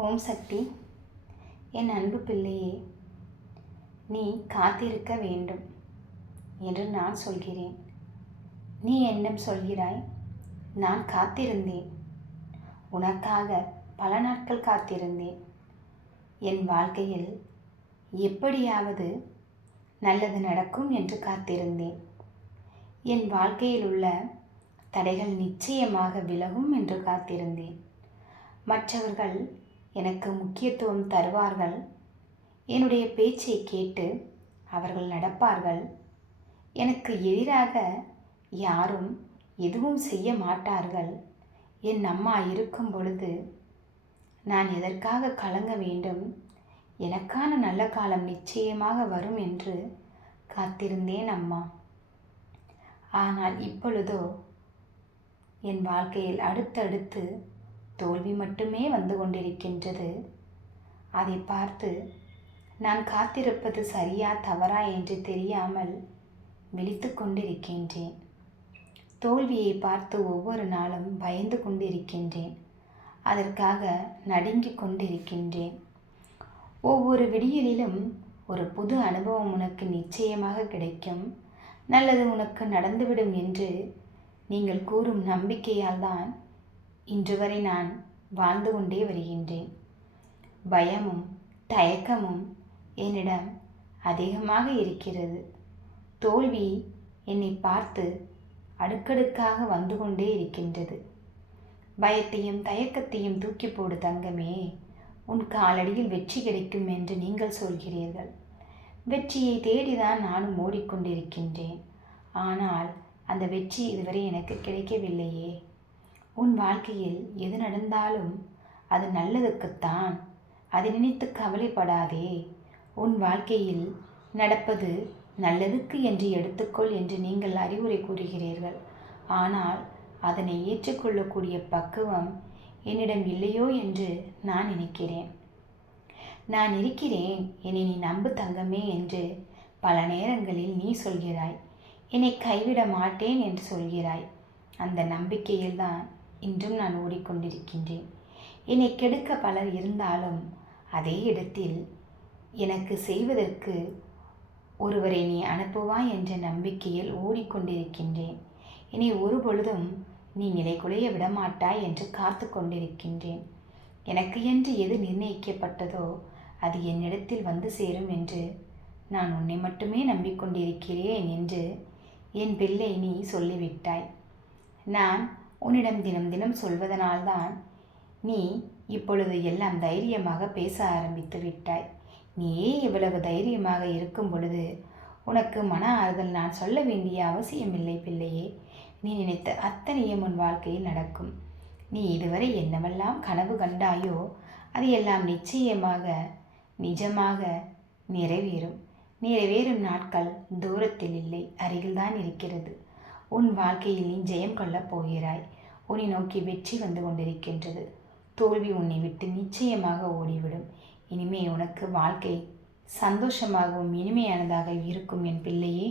ஓம் சக்தி. என் அன்பு பிள்ளையே, நீ காத்திருக்க வேண்டும் என்று நான் சொல்கிறேன். நீ என்னிடம் சொல்கிறாய், நான் காத்திருந்தேன், உனக்காக பல நாட்கள் காத்திருந்தேன். என் வாழ்க்கையில் எப்படியாவது நல்லது நடக்கும் என்று காத்திருந்தேன். என் வாழ்க்கையில் உள்ள தடைகள் நிச்சயமாக விலகும் என்று காத்திருந்தேன். மற்றவர்கள் எனக்கு முக்கியத்துவம் தருவார்கள், என்னுடைய பேச்சை கேட்டு அவர்கள் நடப்பார்கள், எனக்கு எதிராக யாரும் எதுவும் செய்ய மாட்டார்கள். என் அம்மா இருக்கும் பொழுது நான் எதற்காக கலங்க வேண்டும்? எனக்கான நல்ல காலம் நிச்சயமாக வரும் என்று காத்திருந்தேன் அம்மா. ஆனால் இப்பொழுதோ என் வாழ்க்கையில் அடுத்தடுத்து தோல்வி மட்டுமே வந்து கொண்டிருக்கின்றது. அதை பார்த்து நான் காத்திருப்பது சரியா தவறா என்று தெரியாமல் விழித்து கொண்டிருக்கின்றேன். தோல்வியை பார்த்து ஒவ்வொரு நாளும் பயந்து கொண்டிருக்கின்றேன். அதற்காக நடுங்கிக் கொண்டிருக்கின்றேன். ஒவ்வொரு விடியலிலும் ஒரு புது அனுபவம் உனக்கு நிச்சயமாக கிடைக்கும், நல்லது உனக்கு நடந்துவிடும் என்று நீங்கள் கூறும் நம்பிக்கையால் தான் இன்று வரை நான் வாழ்ந்து கொண்டே வருகின்றேன். பயமும் தயக்கமும் என்னிடம் அதிகமாக இருக்கிறது. தோல்வி என்னை பார்த்து அடுக்கடுக்காக வந்து கொண்டே இருக்கின்றது. பயத்தையும் தயக்கத்தையும் தூக்கி போடு தங்கமே, உன் காலடியில் வெற்றி கிடைக்கும் என்று நீங்கள் சொல்கிறீர்கள். வெற்றியை தேடிதான் நானும் ஓடிக்கொண்டிருக்கின்றேன். ஆனால் அந்த வெற்றி இதுவரை எனக்கு கிடைக்கவில்லையே. உன் வாழ்க்கையில் எது நடந்தாலும் அது நல்லதுக்குத்தான். அதை நினைத்து கவலைப்படாதே. உன் வாழ்க்கையில் நடப்பது நல்லதுக்கு என்று எடுத்துக்கொள் என்று நீங்கள் அறிவுரை கூறுகிறீர்கள். ஆனால் அதனை ஏற்றுக்கொள்ளக்கூடிய பக்குவம் என்னிடம் இல்லையோ என்று நான் நினைக்கிறேன். நான் இருக்கிறேன், என்னை நீ நம்பு தங்கமே என்று பல நேரங்களில் நீ சொல்கிறாய். என்னை கைவிட மாட்டேன் என்று சொல்கிறாய். அந்த நம்பிக்கையில்தான் இன்றும் நான் ஓடிக்கொண்டிருக்கின்றேன். என்னை கெடுக்க பலர் இருந்தாலும் அதே இடத்தில் எனக்கு செய்வதற்கு ஒருவரை நீ அனுப்புவாய் என்ற நம்பிக்கையில் ஓடிக்கொண்டிருக்கின்றேன். என்னை ஒரு பொழுதும் நீ நிலைகுலைய விடமாட்டாய் என்று காத்து கொண்டிருக்கின்றேன். எனக்கு என்று எது நிர்ணயிக்கப்பட்டதோ அது என்னிடத்தில் வந்து சேரும் என்று நான் உன்னை மட்டுமே நம்பிக்கொண்டிருக்கிறேன் என்று என் பிள்ளை நீ சொல்லிவிட்டாய். நான் உன்னிடம் தினம் தினம் சொல்வதனால்தான் நீ இப்பொழுது எல்லாம் தைரியமாக பேச ஆரம்பித்து விட்டாய். நீயே இவ்வளவு தைரியமாக இருக்கும் பொழுது உனக்கு மன ஆறுதல் நான் சொல்ல வேண்டிய அவசியமில்லை பிள்ளையே. நீ நினைத்த அத்தனையும் உன் வாழ்க்கையில் நடக்கும். நீ இதுவரை என்னவெல்லாம் கனவு கண்டாயோ அது எல்லாம் நிச்சயமாக நிஜமாக நிறைவேறும் நாட்கள் தூரத்தில் இல்லை, அருகில்தான் இருக்கிறது. உன் வாழ்க்கையில் நீ ஜெயம் கொள்ளப் போகிறாய். உன்னை நோக்கி வெற்றி வந்து கொண்டிருக்கின்றது. தோல்வி உன்னை விட்டு நிச்சயமாக ஓடிவிடும். இனிமே உனக்கு வாழ்க்கை சந்தோஷமாகவும் இனிமையானதாக இருக்கும் என் பிள்ளையே.